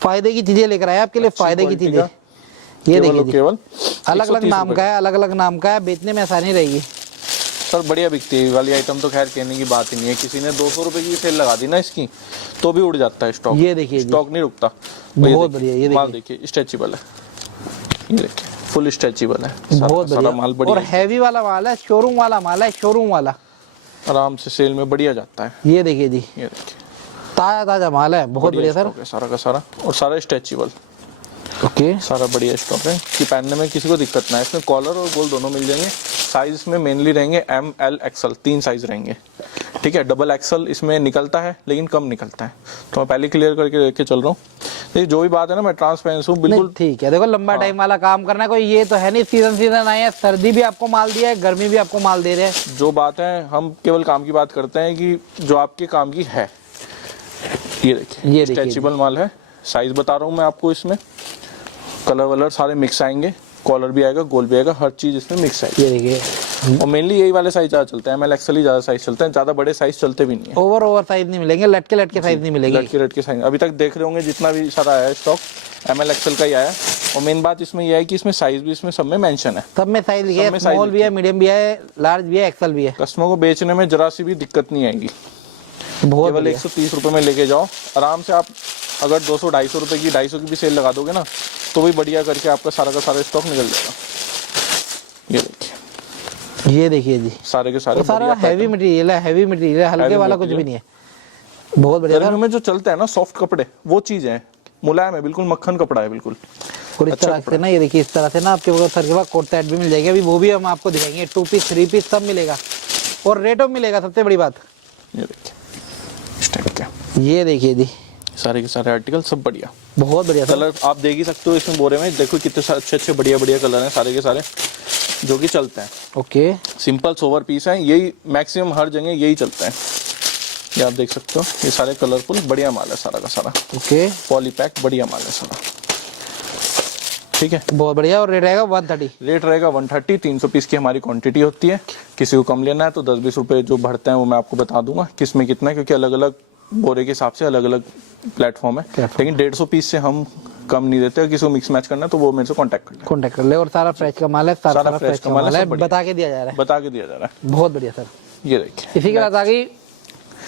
फायदे की चीजें लेकर आए आपके लिए, फायदे की चीजें। ये देखिए जी, केवल अलग अलग नाम का है, अलग अलग नाम का है, बेचने में आसानी रहेगी। सर बढ़िया बिकती है ये वाली आइटम तो, खैर कहने की बात ही नहीं है। किसी ने 200 रुपए की सेल लगा दी ना इसकी, तो भी उड़ जाता है स्टॉक। ये देखिए स्टॉक नहीं रुकता। बहुत बढ़िया। ये माल देखिए देखिए स्ट्रेचेबल है, ये देखिए फुल स्ट्रेचेबल है। बहुत सारा माल बढ़िया। बढ़िया और हैवी वाला माल है, शोरूम वाला माल है, शोरूम वाला। आराम से सेल में बढ़िया जाता है। ये देखिए जी, ये देखिए ताजा ताजा माल है, बहुत बढ़िया सर। स्टॉक है सारा का सारा, और सारा स्ट्रेचेबल। ओके। सारा बढ़िया स्टॉक है कि पहनने में किसी को दिक्कत ना है। इसमें कॉलर और गोल दोनों मिल जाएंगे। साइज में मेनली रहेंगे M, L, XL, 3 साइज रहेंगे। ठीक है, डबल XL इसमें निकलता है लेकिन कम निकलता है, तो मैं पहले क्लियर करके लेके चल रहा हूँ। देखिए जो भी बात है ना, मैं ट्रांसपेरेंस हूँ बिल्कुल। ठीक है, देखो लंबा टाइम वाला काम करना है, कोई ये तो है नहीं सीजन आए हैं, सर्दी भी आपको माल दिया है, गर्मी भी आपको माल दे रहे हैं। जो बात है हम केवल काम की बात करते हैं कि जो आपके काम की है। ये देखिए स्ट्रेचेबल माल है। साइज बता रहा हूँ मैं आपको, इसमें कलर वलर सारे मिक्स आएंगे, कॉलर भी आएगा, गोल भी आएगा, हर चीज इसमें मिक्स आएगी। ये देखिए, और मेनली यही वाले साइज ज्यादा चलते हैं, ML, XL ही ज्यादा साइज चलते हैं, ज्यादा बड़े साइज चलते भी नहीं है। ओवर साइज नहीं मिलेंगे, लटके साइज नहीं मिलेंगे। लटके साइज अभी तक देख रहे होंगे, जितना भी सारा आया है स्टॉक ML, XL का ही आया। और मेन बात इसमें यह है कि इसमें साइज भी इसमें सब में मेंशन है। सब में साइज लिखे है, स्मॉल भी है, मीडियम भी है, लार्ज भी है, XL भी है। कस्टमर को बेचने में जरा सी भी दिक्कत नहीं आएगी। बहुत केवल 130 रुपए में लेके जाओ आराम से। आप अगर 200-250 रुपए की 250 की भी सेल लगा दोगे ना, तो भी बढ़िया करके आपका सारा का सारा स्टॉक निकल जाएगा। ये देखिए, ये देखिए जी, सारे के सारे सारा हैवी मटेरियल है, हैवी मटेरियल है, हल्के वाला कुछ भी नहीं है। बहुत बढ़िया। गर्मी में जो चलता है ना सॉफ्ट कपड़े, वो चीज है, मुलायम है, बिल्कुल मक्खन कपड़ा है बिल्कुल। और इस तरह से ना, ये देखिए इस तरह से ना आपके सर के पास कोट सेट भी मिल जाएगी। अभी वो भी हम आपको दिखाएंगे, 2 पीस 3 पीस सब मिलेगा और रेटों में मिलेगा। सबसे बड़ी बात ये देखिए इस टाइप के, ये देखिए जी, सारे के सारे आर्टिकल सब बढ़िया, बहुत बढ़िया। कलर आप देख ही सकते हो इसमें बोरे में। देखो कितने अच्छे बढ़िया कलर हैं सारे के सारे, जो कि चलते हैं। ओके। सिंपल सोवर पीस है, यही मैक्सिमम हर जगह यही चलता है। ये आप देख सकते हो, ये सारे कलरफुल बढ़िया माल है सारा का सारा। ओके, पॉली पैक बढ़िया माल है सारा, ठीक है। बहुत बढ़िया। और रेट रहेगा 130। रेट रहेगा 130। 300 पीस की हमारी क्वांटिटी होती है। किसी को कम लेना है तो 10-20 रुपए जो बढ़ते हैं वो मैं आपको बता दूंगा किस में कितना है, क्योंकि अलग अलग बोरे के हिसाब से अलग अलग प्लेटफॉर्म है। लेकिन 150 पीस से हम कम नहीं देते। किसी को मिक्स मैच करना है तो वो मेरे से कांटेक्ट कर ले। और सारा फ्रेश का माल है, सारा फ्रेश का माल है, बता के दिया जा रहा है, बता के दिया जा रहा है। बहुत बढ़िया सर। ये देखिए, इसी के बाद आ गई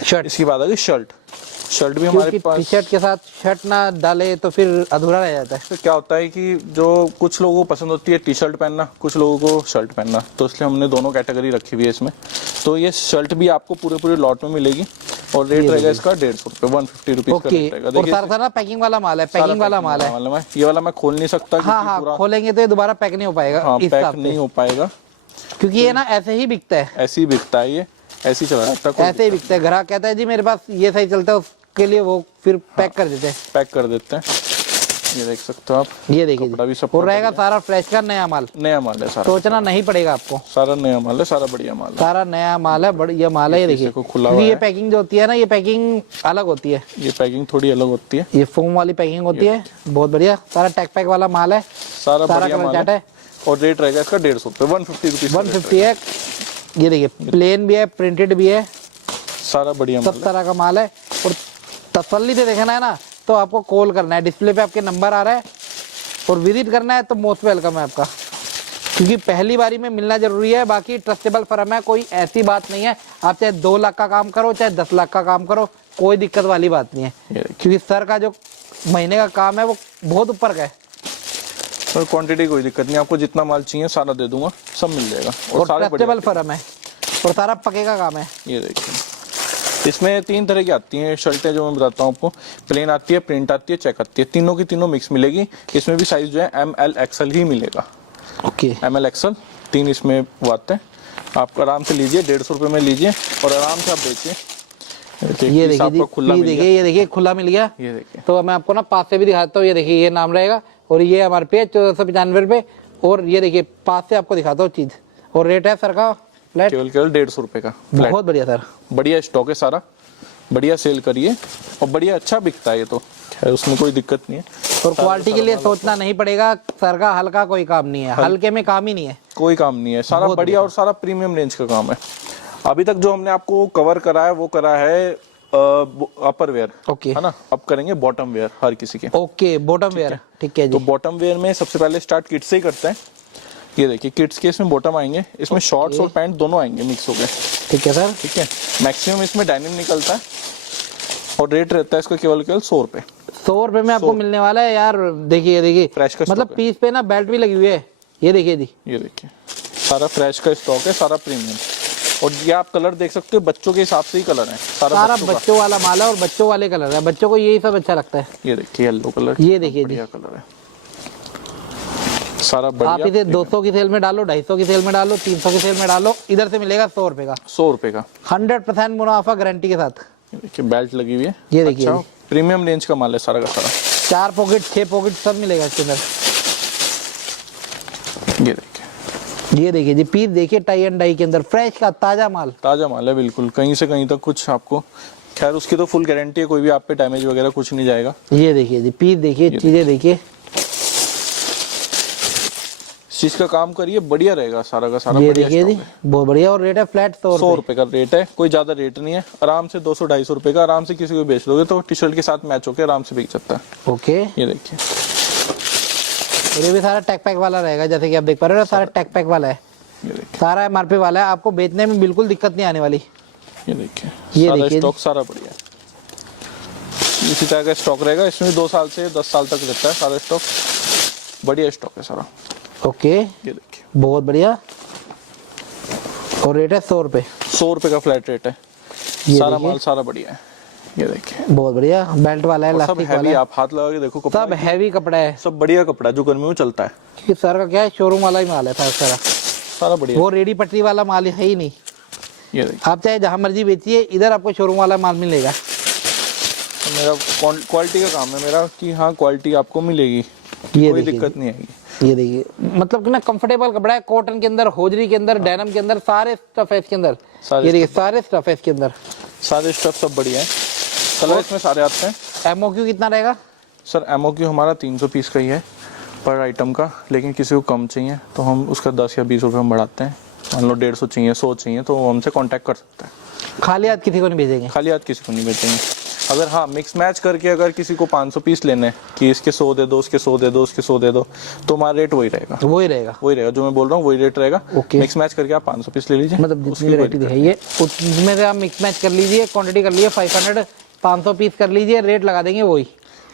शर्ट। इसकी बात आ गई शर्ट भी हमारे पास। टी शर्ट के साथ शर्ट ना डाले तो फिर अधूरा रह जाता है। तो क्या होता है कि जो कुछ लोगों को पसंद होती है टी शर्ट पहनना, कुछ लोगों को शर्ट पहनना, तो इसलिए हमने दोनों कैटेगरी रखी हुई है इसमें। तो ये शर्ट भी आपको पूरे लॉट में मिलेगी और रेट रहेगा इसका 150 रुपए, 150 रुपीज का रेट रहेगा। और सारा सारा पैकिंग वाला माल है, पैकिंग वाला माल है। ये वाला मैं खोल नहीं सकता। हाँ, खोलेंगे तो ये दोबारा पैक नहीं हो पाएगा। हाँ, पैक नहीं हो पाएगा, क्योंकि ये ना ऐसे ही बिकता है। ऐसे ही बिकता है, ये ऐसे ही चला जाता है, ऐसे ही बिकता है। ग्राहक कहता है जी मेरे पास ये सही चलता है, उसके लिए वो फिर पैक कर देते हैं। पैक कर देते हैं। ये देख सकते हो आप, ये देखिए कपड़ा भी सब और रहेगा सारा फ्रेश का नया माल। नया माल है सारा, सोचना नहीं पड़ेगा आपको, सारा नया माल है, सारा बढ़िया माल है, सारा नया माल है, बढ़िया माल है। ये देखिए, ये पैकिंग जो होती है ना, ये पैकिंग अलग होती है। ये पैकिंग थोड़ी अलग होती है, ये फोम वाली पैकिंग होती है, बहुत बढ़िया। सारा टैग पैक वाला माल है, सारा बढ़िया कलर माल चार्ट है। है। और रेट रहेगा इसका 150 रुपए, 150 रुपीज, 150 है। ये देखिए, प्लेन भी है, प्रिंटेड भी है, सारा बढ़िया सब तरह का माल है। और तसल्ली से देखना है ना तो आपको कॉल करना है, डिस्प्ले पे आपके नंबर आ रहा है, और विजिट करना है तो मोस्ट वेलकम है आपका, क्योंकि पहली बारी में मिलना जरूरी है। बाकी ट्रस्टेबल फर्म है, कोई ऐसी बात नहीं है आप चाहे 2 लाख का काम करो चाहे 10 लाख का काम करो, कोई दिक्कत वाली बात नहीं है, क्योंकि सर का जो महीने का काम है वो बहुत ऊपर का है। सर क्वांटिटी कोई दिक्कत नहीं, आपको जितना माल चाहिए सारा दे दूंगा, सब मिल जाएगा। और ट्रस्टेबल फर्म है और सारा पके का काम है। ये देखिए, इसमें 3 तरह की आती हैं शर्टें जो मैं बताता हूँ आपको। प्लेन आती है, प्रिंट आती है, चेक आती है, तीनों की तीनों मिक्स मिलेगी। इसमें भी साइज जो है ML XL ही मिलेगा। ओके, ML XL 3 इसमें वो आते हैं। आप आराम से लीजिए, 150 रुपए में लीजिए और आराम से आप बेचिए। ये देखिए, ये देखिए खुला मिल गया। ये देखिए, तो मैं आपको ना पास से भी दिखाता हूँ। ये देखिए, ये नाम रहेगा और ये हमारे पे 1495 रुपए। और ये देखिए पास से आपको दिखाता हूँ चीज। और रेट है सर का फ्लैट केवल 150 रुपए का। बहुत बढ़िया सर, बढ़िया स्टॉक है सारा, बढ़िया सेल करिए और बढ़िया अच्छा बिकता है। ये तो है, उसमें कोई दिक्कत नहीं है। और क्वालिटी के लिए सोचना नहीं पड़ेगा। सर का हल्का कोई काम नहीं है, हल्के में काम ही नहीं है, कोई काम नहीं है, सारा बढ़िया और सारा प्रीमियम रेंज का काम है। अभी तक जो हमने आपको कवर करा है वो करा है अपर वेयर, ओके है ना। अब करेंगे बॉटम वेयर हर किसी के। ओके, बॉटम वेयर, ठीक है जी। तो बॉटम वेयर में सबसे पहले स्टार्ट किट से ही करते हैं। ये देखिए, किड्स के इसमें बॉटम आएंगे, इसमें शॉर्ट्स और पैंट दोनों आएंगे मिक्स होके। ठीक है सर, ठीक है। मैक्सिमम इसमें डेनिम निकलता है और रेट रहता है इसका केवल 100 रुपए। 100 रुपए में आपको मिलने वाला है यार। देखिए देखिए, फ्रेश का मतलब पीस पे ना बेल्ट भी लगी हुई है। ये देखिए जी, ये देखिए सारा फ्रेश का स्टॉक है, सारा प्रीमियम। और ये आप कलर देख सकते हो, बच्चों के हिसाब से ही कलर है, सारा बच्चों वाला माल है और बच्चों वाले कलर है। बच्चों को यही सब अच्छा लगता है। ये देखिए येलो कलर, ये देखिए बढ़िया कलर है, सारा बढ़िया। आप इसे 200 की सेल में डालो, 250 की सेल में डालो, 300 की सेल में डालो, इधर से मिलेगा 100 रुपए का, 100 रुपए का 100% मुनाफा गारंटी के साथ। देखिए बेल्ट लगी हुई है, ये देखिए, अच्छा प्रीमियम रेंज का माल है सारा का सारा। 4 पॉकेट 6 पॉकेट सब मिलेगा इसके अंदर। ये देखिए, ये देखिए जी, पीस देखिए, टाई एंड डाई के अंदर फ्रेश का ताजा माल है बिल्कुल, कहीं से कहीं तक कुछ आपको। खैर उसकी तो फुल गारंटी है, कोई भी आप पे डैमेज वगैरह कुछ नहीं जाएगा। ये देखिए जी, पीस देखिए, चीजें देखिए, इस चीज का काम करिए, बढ़िया रहेगा सारा का सारा। ये देखिए जी, बहुत बढ़िया। और रेट है फ्लैट 100 रुपए का रेट है, कोई ज्यादा रेट नहीं है। आराम से 200-250 रुपए का आराम से किसी को बेच दोगे तो टी शर्ट के साथ मैच होकर आराम से बिक सकता है। ओके, ये देखिए, और ये भी सारा टैग पैक वाला रहेगा, जैसे कि आप देख पा रहे हो, सारा टैग पैक वाला है, सारा MRP वाला है। आपको बेचने में बिल्कुल दिक्कत नहीं आने वाली। ये देखिए, सारा स्टॉक सारा बढ़िया है। इसी तरह का स्टॉक रहेगा, इसमें 2 साल से 10 साल तक रहता है सारा स्टॉक, बढ़िया स्टॉक है सारा। ओके, ये देखिए, बहुत बढ़िया। और रेट है 100 रुपए, 100 रुपए का फ्लैट रेट है। सारा माल सारा बढ़िया है। ये देखिए, बहुत बढ़िया, बेल्ट वाला है, सब हैवी, आप हाथ लगा के देखो, सब हैवी कपड़ा है, सब बढ़िया कपड़ा जो गर्मी में चलता है। क्योंकि सर का क्या है, शोरूम वाला ही माल है सारा, सारा बढ़िया। वो रेडी पटरी वाला माल है ही नहीं। ये देखिए, आप चाहे जहां मर्जी बेचिए, इधर आपको शोरूम वाला माल मिलेगा। तो मेरा क्वालिटी का काम है मेरा कि हाँ क्वालिटी आपको मिलेगी, कोई दिक्कत नहीं आएगी। ये देखिए, मतलब कि ना कंफर्टेबल कपड़ा है, कॉटन के अंदर, होजरी के अंदर, डेनिम के अंदर, सारे स्टफ है इसके अंदर। ये देखिए, सारे स्टफ है इसके अंदर, सारे स्टफ सब बढ़िया है, कलर इसमें सारे आते हैं। एमओक्यू कितना रहेगा? सर एमओक्यू हमारा 300 पीस का ही है पर आइटम का, लेकिन किसी को कम चाहिए तो हम उसका 10 या 20 रुपये हम बढ़ाते हैं। मान लो 150 चाहिए, 100 चाहिए तो वो हमसे कांटेक्ट कर सकता है। खाली हाथ किसी को नहीं भेजेंगे? खाली हाथ किसी को नहीं बेचेंगे। अगर हाँ मिक्स मैच करके अगर किसी को 500 पीस लेने हैं कि इसके 100 दे दो, उसके 100 दे दो, उसके 100 दे दो, तो हमारा रेट वही रहेगा। वही रहेगा? वही रहेगा, जो मैं बोल रहा हूँ वही रेट रहेगा। ओके। मिक्स मैच करके आप 500 पीस ले लीजिए, मतलब जितनी वैरायटी दिखाइए उसमें से आप मिक्स मैच कर लीजिए, क्वांटिटी कर लीजिए 500 500 पीस कर लीजिए, रेट लगा देंगे वही,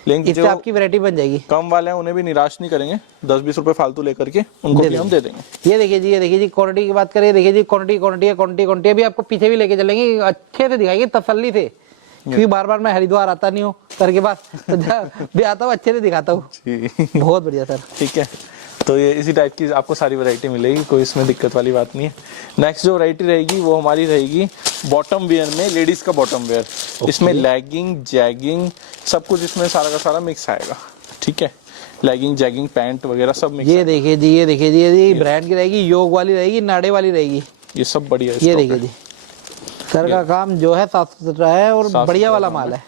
लेकिन इससे जो आपकी वैरायटी बन जाएगी। कम वाले हैं उन्हें भी निराश नहीं करेंगे, 10-20 रुपए फालतू लेकर के उनको भी हम दे देंगे। ये देखिए जी, ये देखिए जी, क्वांटिटी की बात करें, देखिए जी क्वांटिटी अभी आपको पीछे भी लेके चलेंगे, अच्छे से दिखाएंगे तसल्ली से, क्योंकि बार बार मैं हरिद्वार आता नहीं हूँ सर के पास, तो जब भी आता हूँ अच्छे से दिखाता हूँ। बहुत बढ़िया सर। ठीक है, तो ये इसी टाइप की आपको सारी वैरायटी मिलेगी, कोई इसमें दिक्कत वाली बात नहीं है। नेक्स्ट जो वैरायटी रहेगी वो हमारी रहेगी बॉटम वेयर में, लेडीज का बॉटम वेयर। इसमें लेगिंग, जैगिंग सब कुछ इसमें सारा का सारा मिक्स आएगा। ठीक है, लेगिंग, जैगिंग, पैंट वगैरह सब मिक्स। ये देखिए जी, ये देखिए जी, ये ब्रांड की रहेगी, योग वाली रहेगी, नाड़े वाली रहेगी, ये सब बढ़िया। ये देखिए जी, सर का काम जो है साफ सुथरा है और बढ़िया वाला माल है।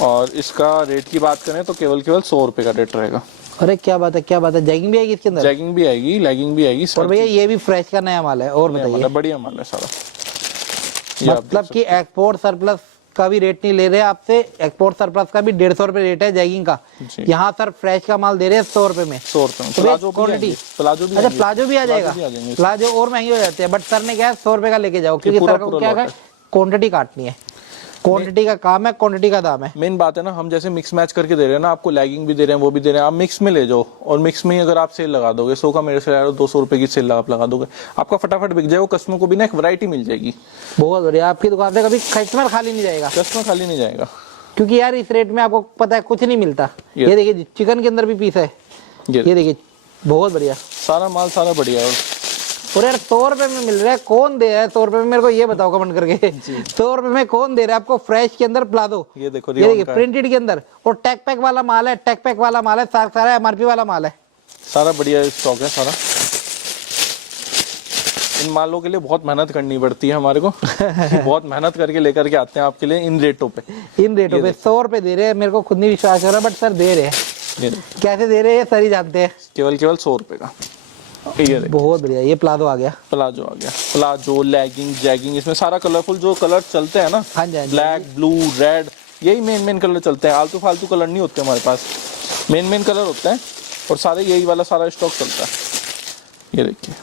और इसका रेट की बात करें तो केवल 100 रुपए का रेट रहेगा। अरे क्या बात है, क्या बात है। जैगिंग भी आएगी इसके अंदर? जैगिंग भी आएगी, लेगिंग भी आएगी। और भैया ये भी फ्रेश का नया माल है। और बताइए, बढ़िया माल है सारा। मतलब कि एक्सपोर्ट सरप्लस का भी रेट नहीं ले रहे आपसे, एक्सपोर्ट सरप्लस का भी 150 रुपए रेट है जैगिंग का, यहाँ सर फ्रेश का माल दे रहे हैं 100 रुपए में। 100 रुपए में प्लाजो भी, अच्छा प्लाजो भी आ जाएगा। प्लाजो और महंगे हो जाते हैं, बट सर ने क्या है 100 रुपए का लेके जाओ, क्योंकि सर को क्या है क्वांटिटी काटनी है, क्वांटिटी का काम है, क्वांटिटी का दाम है। मेन बात है ना, हम जैसे मिक्स मैच करके दे रहे हैं ना, आपको लेगिंग भी दे रहे हैं, वो भी दे रहे हैं, आप मिक्स में ले जाओ और मिक्स में ही अगर आप सेल लगा दोगे, 100 का मेरे से 200 रुपए की सेल आप लगा दोगे, आपका फटाफट बिक जाएगा, कस्टमर को भी ना एक वैरायटी मिल जाएगी। बहुत बढ़िया, आपकी दुकान से कभी कस्टमर खाली नहीं जाएगा। कस्टमर खाली नहीं जाएगा, क्योंकि यार इस रेट में आपको पता है कुछ नहीं मिलता। ये देखिए चिकन के अंदर भी पीस है, ये देखिए बहुत बढ़िया, सारा माल सारा बढ़िया है। और यार 100 रुपए में मिल रहा है, कौन दे रहा है 100 रुपए में? मेरे को ये बताओ कमेंट करके, 100 रुपए में कौन दे रहा है आपको फ्रेश के अंदर प्लाजो? ये देखो, ये देखिए प्रिंटेड के अंदर, और टैग पैक वाला माल है, टैग पैक वाला माल है, सारा एमआरपी वाला माल है, सारा बढ़िया स्टॉक है सारा। इन मालों के लिए बहुत मेहनत करनी पड़ती है हमारे को बहुत मेहनत करके लेकर के आते हैं आपके लिए इन रेटों पे। 100 रुपए दे रहे हैं, मेरे को खुद नहीं विश्वास हो रहा, बट सर दे रहे हैं। कैसे दे रहे हैं सर ही जानते हैं। केवल 100 रुपए का। ये बहुत बढ़िया, ये प्लाजो आ गया, प्लाजो आ गया, प्लाजो, लेगिंग, जैगिंग, इसमें सारा कलरफुल जो कलर चलते हैं ना, हाँ जी, ब्लैक, ब्लू, रेड, यही मेन कलर चलते हैं। आलतू फालतू कलर नहीं होते हमारे पास, मेन कलर होते हैं और सारे यही वाला सारा स्टॉक चलता है। ये देखिए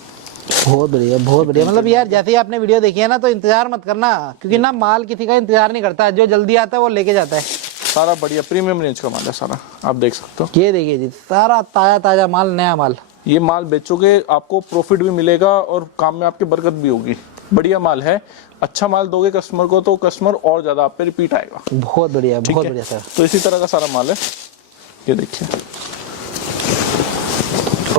बहुत बढ़िया, बहुत बढ़िया। मतलब यार जैसे ही आपने वीडियो देखी है ना, तो इंतजार मत करना, क्योंकि ना माल किसी का इंतजार नहीं करता, जो जल्दी आता है वो लेके जाता है। सारा बढ़िया प्रीमियम रेंज का माल है सारा, आप देख सकते हो। ये देखिए जी, सारा ताजा ताजा माल, नया माल। ये माल बेचोगे आपको प्रॉफिट भी मिलेगा और काम में आपकी बरकत भी होगी। बढ़िया माल है, अच्छा माल दोगे कस्टमर को तो कस्टमर और ज्यादा आप पे रिपीट आएगा। बहुत बढ़िया, बहुत बढ़िया सर। तो इसी तरह का सारा माल है, ये देखिए।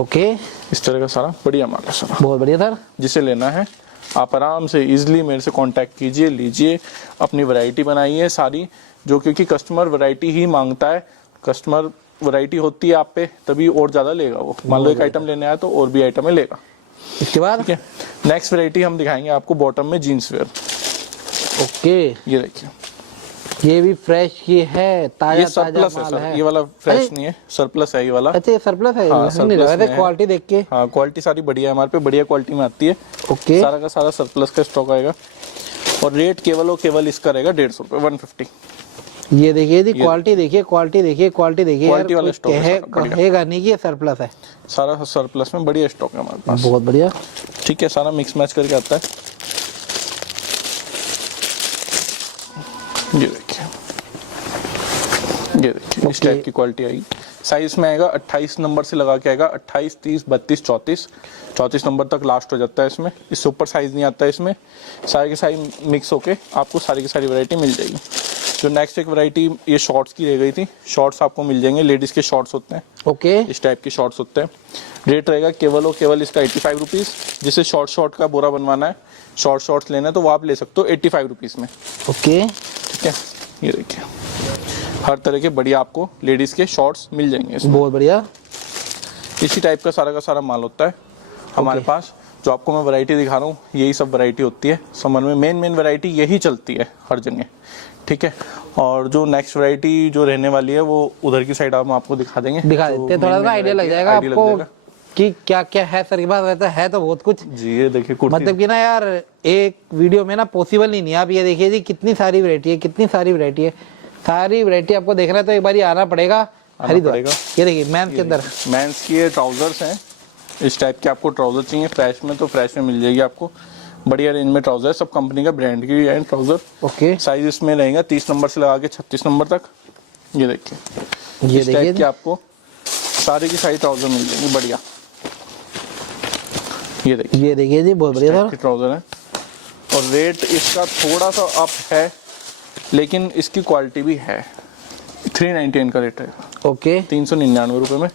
ओके, इस तरह का सारा बढ़िया माल है सारा, बहुत बढ़िया सर। जिसे लेना है आप आराम से इजीली मेरे से कांटेक्ट कीजिए, लीजिए, अपनी वैरायटी बनाइए सारी, जो क्योंकि कस्टमर वैरायटी ही मांगता है। कस्टमर वैरायटी होती है आप पे तभी और ज्यादा लेगा वो। मान लो एक आइटम लेने आया तो और भी आइटम लेगा। इसके बाद ठीक है, नेक्स्ट वैरायटी हम दिखाएंगे आपको बॉटम में जीन्स वेयर। ओके, ये देखिए, ये भी फ्रेश की है, ताजा ये सरप्लस है सर, ये वाला फ्रेश नहीं है, सरप्लस है ये वाला। अच्छा, ये सरप्लस है? हाँ, क्वालिटी देख के। हाँ, क्वालिटी सारी बढ़िया है हमारे पे, बढ़िया क्वालिटी में आती है। ओके, सारा का सारा सरप्लस का स्टॉक आएगा और रेट केवल और केवल इसका रहेगा 150 रुपए, 150। ये देखिए जी, क्वालिटी देखिए, क्वालिटी देखिए, क्वालिटी देखिए, क्वालिटी वाला स्टॉक है, कहेगा नहीं कि ये सरप्लस है। सारा सरप्लस में बढ़िया स्टॉक है हमारे पास, बहुत बढ़िया। ठीक है, सारा मिक्स मैच करके आता है। ये देखिए, ये देखिए, इस टाइप की क्वालिटी आएगी। साइज में आएगा 28 नंबर से लगा के आएगा, 28, 30, 32, 34 नंबर तक लास्ट हो जाता है इसमें। इससे ऊपर साइज नहीं आता है इसमें। सारे के सारे मिक्स होके आपको सारी की सारी वैरायटी मिल जाएगी। जो नेक्स्ट एक वैरायटी ये शॉर्ट्स की रह गई थी, शॉर्ट्स आपको मिल जाएंगे, लेडीज के शॉर्ट्स होते हैं। ओके, इस टाइप के शॉर्ट्स होते हैं। रेट रहेगा केवल और केवल इसका 85 रुपीज़। जिसे शॉर्ट का बोरा बनवाना है, शॉर्ट्स लेना है तो वो आप ले सकते हो 85 रुपीज़ में। ओके, ठीक है, ये देखिए, हर तरह के बढ़िया आपको लेडीज के शॉर्ट्स मिल जाएंगे इसमें। बहुत बढ़िया। इसी टाइप का सारा माल होता है हमारे पास। जो आपको मैं वैरायटी दिखा रहा हूँ यही सब वैरायटी होती है समर में। मेन वैरायटी यही चलती है हर जगह, ठीक है। और जो नेक्स्ट वैरायटी जो रहने वाली है वो उधर की साइड हम आपको दिखा देंगे, दिखा देते हैं, थोड़ा सा आइडिया लग जाएगा आपको कि क्या क्या है सर के पास। वैसे है तो बहुत कुछ जी। ये देखिए कुर्ती, मतलब कि ना यार एक वीडियो में ना पॉसिबल ही नहीं है। आप ये देखिए जी कितनी सारी वैरायटी है, कितनी सारी वैरायटी है। सारी वैरायटी आपको देखना है तो एक बार आना पड़ेगा हरिद्वार। ये देखिए मेंस के अंदर, मेंस की ये ट्राउजर्स हैं। इस टाइप के आपको ट्राउजर चाहिए फ्रेश में तो फ्रेश में मिल जाएगी आपको। बढ़िया रेंज में ट्राउजर, सब कंपनी का ब्रांड की है ट्राउजर। ओके, साइज इसमें रहेगा 30 नंबर से लगा के 36 नंबर तक। ये देखिए, ये इस टाइप देखिए की आपको सारी की सारी ट्राउजर मिल जाएंगी बढ़िया। ये देखिए जी बहुत बढ़िया सर ट्राउजर है। और रेट इसका थोड़ा सा अप है लेकिन इसकी क्वालिटी भी है। 399 का रेट है। ओके, 399 रुपए में,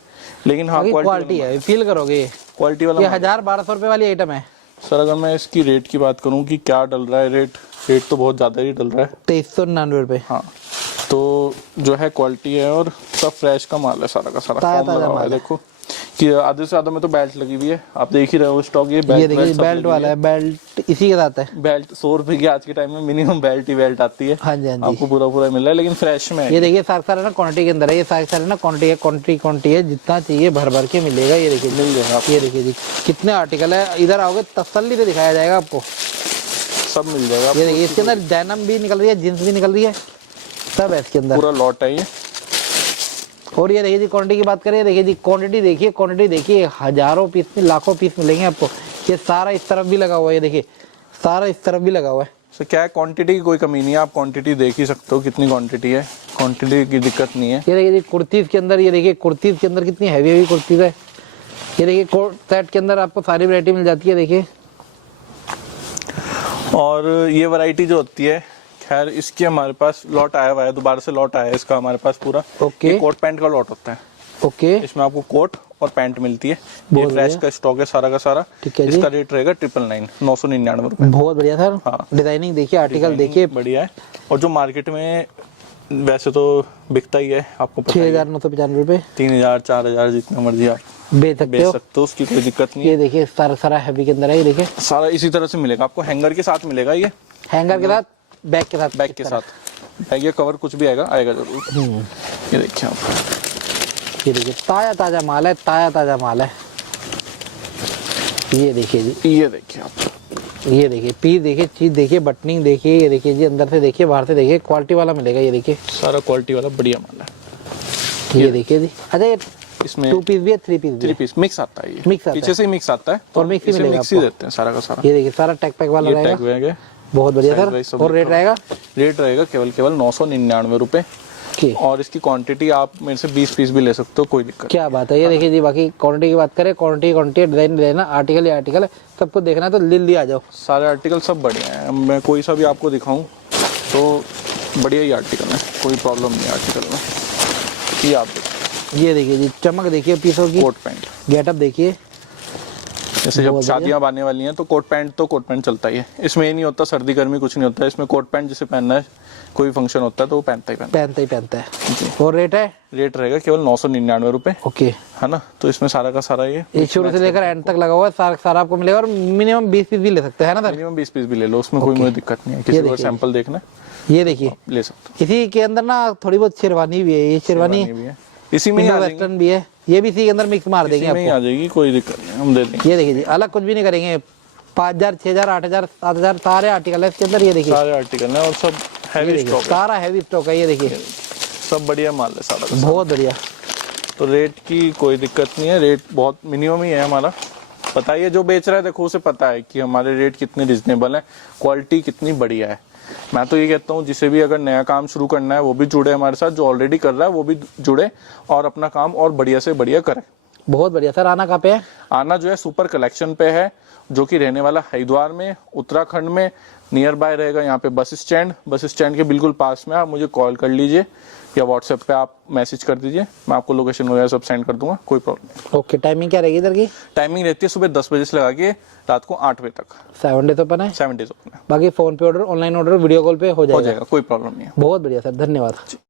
लेकिन हाँ क्वालिटी है, फील करोगे क्वालिटी वाला। ये 1000-1200 रुपए वाली आइटम है सर। अगर मैं इसकी रेट की बात करूं कि क्या डल रहा है रेट तो बहुत ज़्यादा ही डल रहा है, 2399 रुपए। हाँ, तो जो है क्वालिटी है और सब फ्रेश का माल है सारा का सारा। फॉर्म लगा हुआ है देखो कि आधे से ज़्यादा में तो बेल्ट लगी हुई है, आप देख ही रहे हो स्टॉक। ये देखिए बेल्ट वाला है, बेल्ट इसी के साथ है। बेल्ट 100 रुपए की आज के टाइम में मिनिमम बेल्ट ही बेल्ट आती है। हाँ जी, हाँ जी, आपको पूरा मिल रहा है लेकिन फ्रेश में है। ये देखिए सारा ना क्वांटिटी के अंदर है, ये सारा ना क्वांटिटी है, जितना चाहिए भर के मिलेगा। ये देखिए मिल जाएगा। ये देखिए जी कितने आर्टिकल है, इधर आओगे तसल्ली से दिखाया जाएगा आपको, सब मिल जाएगा। ये देखिए इसके अंदर डेनिम भी निकल रही है, जींस भी निकल रही है, सब है इसके अंदर, पूरा लॉट है ये। और ये देखिए जी क्वांटिटी की बात करें, देखिए जी क्वांटिटी देखिए हजारों पीस में लाखों पीस मिलेंगे आपको। ये सारा इस तरफ भी लगा हुआ है, ये देखिए सारा इस तरफ भी लगा हुआ है। तो क्या है, क्वांटिटी की कोई कमी नहीं है, आप क्वांटिटी देख ही सकते हो कितनी क्वांटिटी है, क्वांटिटी की दिक्कत नहीं है। ये देखिए जी कुर्तीज के अंदर, ये देखिए कुर्तीज के अंदर कितनी हैवी कुर्तीज है। ये देखिए कोट सेट के अंदर आपको सारी वैरायटी मिल जाती है, देखिए। और ये वैरायटी जो होती है, खैर इसकी हमारे पास लॉट आया हुआ है, दोबारा से लॉट आया है इसका हमारे पास पूरा। ओके, ये कोट पैंट का लॉट होता है। ओके, इसमें आपको कोट और पैंट मिलती है। ये फ्रेश का स्टॉक है सारा का सारा। ठीक है, इसका रेट रहेगा 999 रुपए। बहुत बढ़िया सर। हाँ, डिजाइनिंग देखिए, आर्टिकल देखिए, बढ़िया है। और जो मार्केट में वैसे तो बिकता ही है, आपको 6995 रुपए, 3000 4000 जितना मर्जी आप बेच सकते हो, उसकी कोई दिक्कत नहीं है। ये देखिए सारा हैवी के अंदर है, ये देखिए सारा इसी तरह से मिलेगा आपको। हैंगर के साथ मिलेगा, ये हैंगर के साथ, बैग के साथ, बैग या कवर कुछ भी आएगा जरूर। ये देखिए आप, ये देखिए ताजा माल है, ताजा माल है। ये देखिए जी, ये देखिए आप, ये देखिए पीस देखिए, चीज देखिए, बटनिंग देखिए, ये देखिए जी अंदर से देखिए, बाहर से देखिए, क्वालिटी वाला मिलेगा। ये देखिए सारा क्वालिटी वाला बढ़िया माल है। ये देखिए जी, अच्छा ये इसमें 2 पीस भी है, 3 पीस भी है। 3 पीस मिक्स आता है, ये मिक्स आता पीछे से ही मिक्स आता है, तो और मिक्स ही मिलेगा मिक्स ही देते हैं सारा का सारा। ये देखिए सारा टैग पैक वाला ये टैग रहेगा, है, बहुत बढ़िया Size सर। और रेट रहेगा केवल 999 रुपए। और इसकी क्वांटिटी आप मेरे से 20 पीस भी ले सकते हो, कोई दिक्कत। क्या बात है। ये देखिए जी, बाकी क्वांटिटी की बात करें, क्वांटिटी डिजाइन लेना, आर्टिकल है, सबको देखना है तो दिल्ली आ जाओ। सारे आर्टिकल सब बढ़िया है, मैं कोई सा भी आपको दिखाऊं तो बढ़िया ही आर्टिकल है, कोई प्रॉब्लम नहीं है आर्टिकल में। ये आप देखिए, ये देखिए जी चमक देखिए पीसों की, कोट पैंट गेटअप देखिए। जैसे जब शादियां आने वाली हैं तो कोट पैंट चलता ही है। इसमें ये नहीं होता सर्दी गर्मी कुछ नहीं होता है, इसमें कोट पैंट जिसे पहनना है, कोई फंक्शन होता है तो वो पहनता है। और रेट रहेगा केवल 999 रुपए। ओके, है ना। तो इसमें सारा का सारा ये शुरू से लेकर एंड तक लगा हुआ है, सारा आपको मिलेगा। और मिनिमम 20 पीस भी ले सकते हैं ना सर? मिनिमम 20 पीस भी ले लो, उसमें कोई मुझे दिक्कत नहीं है। किसी को सैंपल देखना ये देखिए ले सकते हो। इसी के अंदर ना थोड़ी बहुत शेरवानी भी है, ये शेरवानी भी है, इसी में वेस्टर्न भी है, ये भी इसी के अंदर मिक्स मार देंगे आपको, आ जाएगी, कोई दिक्कत नहीं, हम दे देंगे। ये देखिए जी, अलग कुछ भी नहीं करेंगे। 5000 6000 8000 7000 सारे आर्टिकल है इसके अंदर। ये देखिए सारे आर्टिकल है और सब हैवी स्टॉक, सारा हैवी स्टॉक है। ये देखिए सब बढ़िया माल है सारा, बहुत बढ़िया। तो रेट की कोई दिक्कत नहीं है, रेट बहुत मिनिमम ही है हमारा। पता है जो बेच रहा है देखो उसे पता है कि हमारे रेट कितने रिजनेबल है, क्वालिटी कितनी बढ़िया है। मैं तो ये कहता हूँ जिसे भी अगर नया काम शुरू करना है वो भी जुड़े हमारे साथ, जो ऑलरेडी कर रहा है वो भी जुड़े और अपना काम और बढ़िया से बढ़िया करे। बहुत बढ़िया सर। आना कहाँ पे है? आना जो है सुपर कलेक्शन पे है, जो कि रहने वाला हरिद्वार में, उत्तराखंड में, नियर बाय रहेगा यहाँ पे बस स्टैंड के बिल्कुल पास में। आप मुझे कॉल कर लीजिए या व्हाट्सएप पे आप मैसेज कर दीजिए, मैं आपको लोकेशन वगैरह सब सेंड कर दूंगा, कोई प्रॉब्लम नहीं। ओके, टाइमिंग क्या रहेगी इधर की? टाइमिंग रहती है सुबह 10 बजे से लगा के रात को 8 बजे तक। 7 डेज ओपन है? 7 डेज ओपन है। बाकी फोन पे order, online order, video call पे हो जाएगा, कोई प्रॉब्लम नहीं है। बहुत बढ़िया सर, धन्यवाद।